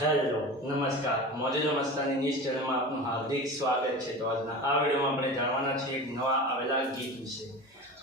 Hello નમસ્કાર મોજેજો Mastani news ચેનલમાં આપનું હાર્દિક સ્વાગત છે। તો આજના આ વિડીયોમાં આપણે જાણવાના છીએ એક નવા આવેલા ગીત વિશે।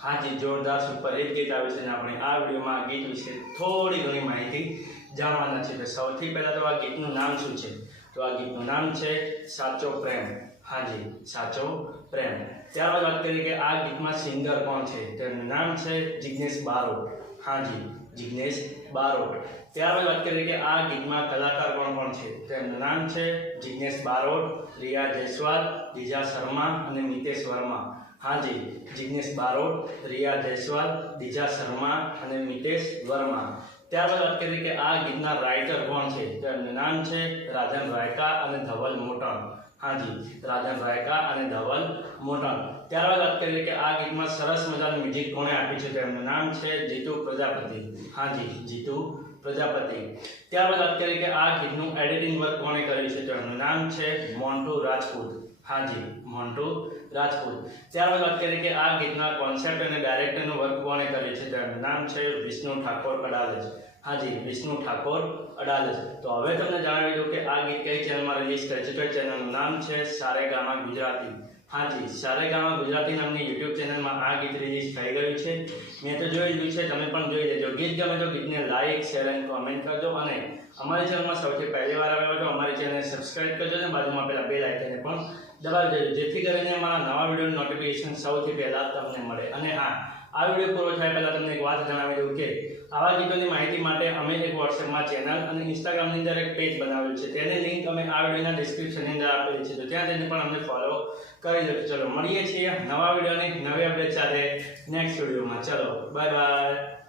હાજી જોરદાર સુપરહિટ ગીત આવ્યું છે અને આપણે આ વિડીયોમાં આ ગીત વિશે થોડી ઘણી માહિતી જાણવાના છે। તો સૌથી પહેલાં તો આ ગીતનું નામ શું છે? તો આ ગીતનું નામ છે સાચો પ્રેમ। હાજી સાચો પ્રેમ। ત્યારબાદ વાત કરીએ કે આ ગીતમાં સિંગર કોણ છે? તેમનું નામ છે જિગ્નેશ બારોટ। હાજી જિગ્નેશ બારોટ। ત્યારબાદ વાત કરીએ કે આ ગીતમાં કલાકાર કોણ છે? તેમનું નામ છે જિગ્નેશ બારોટ, રિયા જયસ્વાલ, દિજા શર્મા અને મિતેશ વર્મા। હાજી જિગ્નેશ બારોટ, રિયા જયસ્વાલ, દિજા શર્મા અને મિતેશ વર્મા। ત્યારબાદ વાત કરીએ કે આ ગીતના રાઇટર કોણ છે? તેમનું નામ છે રાજન રાયકા અને ધવલ મોટણ। હાજી રાજન રાયકા અને ધવલ મોટણ। ત્યારબાદ વાત કરીએ કે આ ગીતમાં સરસ મજાનું મ્યુઝિક કોણે આપ્યું છે? તેમનું નામ છે જીતુ પ્રજાપતિ। હાજી જીતુ પ્રજાપતિ। ત્યારબાદ વાત કરીએ કે આ ગીતનું એડિટિંગ વર્ક કોણે કર્યું છે? તેમનું નામ છે મોન્ટુ રાજપૂત। હાજી મોન્ટુ રાજપૂત। ત્યારબાદ વાત કરીએ કે આ ગીતના કોન્સેપ્ટ અને ડાયરેક્ટરનું વર્ક કોણે કર્યું છે? તેમનું નામ છે વિષ્ણુ ઠાકોર અડાલજ। હાજી વિષ્ણુ ઠાકોર અડાલજ। તો હવે તમને જણાવી દઉં કે આ ગીત કઈ ચેનલમાં રિલીઝ થઈ છે? તો ચેનલનું નામ છે સારેગામા ગુજરાતી। હાજી સારેગામા ગુજરાતી નામની યુટ્યુબ ચેનલમાં આ ગીત રિલીઝ થઈ ગયું છે। મેં તો જોઈ લીધું છે, તમે પણ જોઈ લેજો। ગીત ગમે તો ગીતને લાઇક, શેર અને કોમેન્ટ કરજો અને અમારી ચેનલમાં સૌથી પહેલી વાર આવ્યા તો અમારી ચેનલને સબસ્ક્રાઇબ કરજો અને બાજુમાં પેલા બેલ આઇકનને પણ દબાવી દેજો, જેથી કરીને અમારા નવા વિડીયોનું નોટિફિકેશન સૌથી પહેલાં તમને મળે। અને હા, આ વિડીયો પૂરો થાય પહેલાં તમને એક વાત જણાવી દઉં કે આવા ગીતોની માહિતી માટે અમે એક વોટ્સએપમાં ચેનલ અને ઇન્સ્ટાગ્રામની અંદર એક પેજ બનાવેલું છે, તેની લિંક અમે આ વિડીયોના ડિસ્ક્રિપ્શનની અંદર આપેલી છે, તો ત્યાં જઈને પણ અમને ફોલો કરી લો। ચલો મળીએ છીએ નવા વિડીયોની નવી અપડેટ સાથે નેક્સ્ટ વિડીયોમાં। ચલો બાય બાય।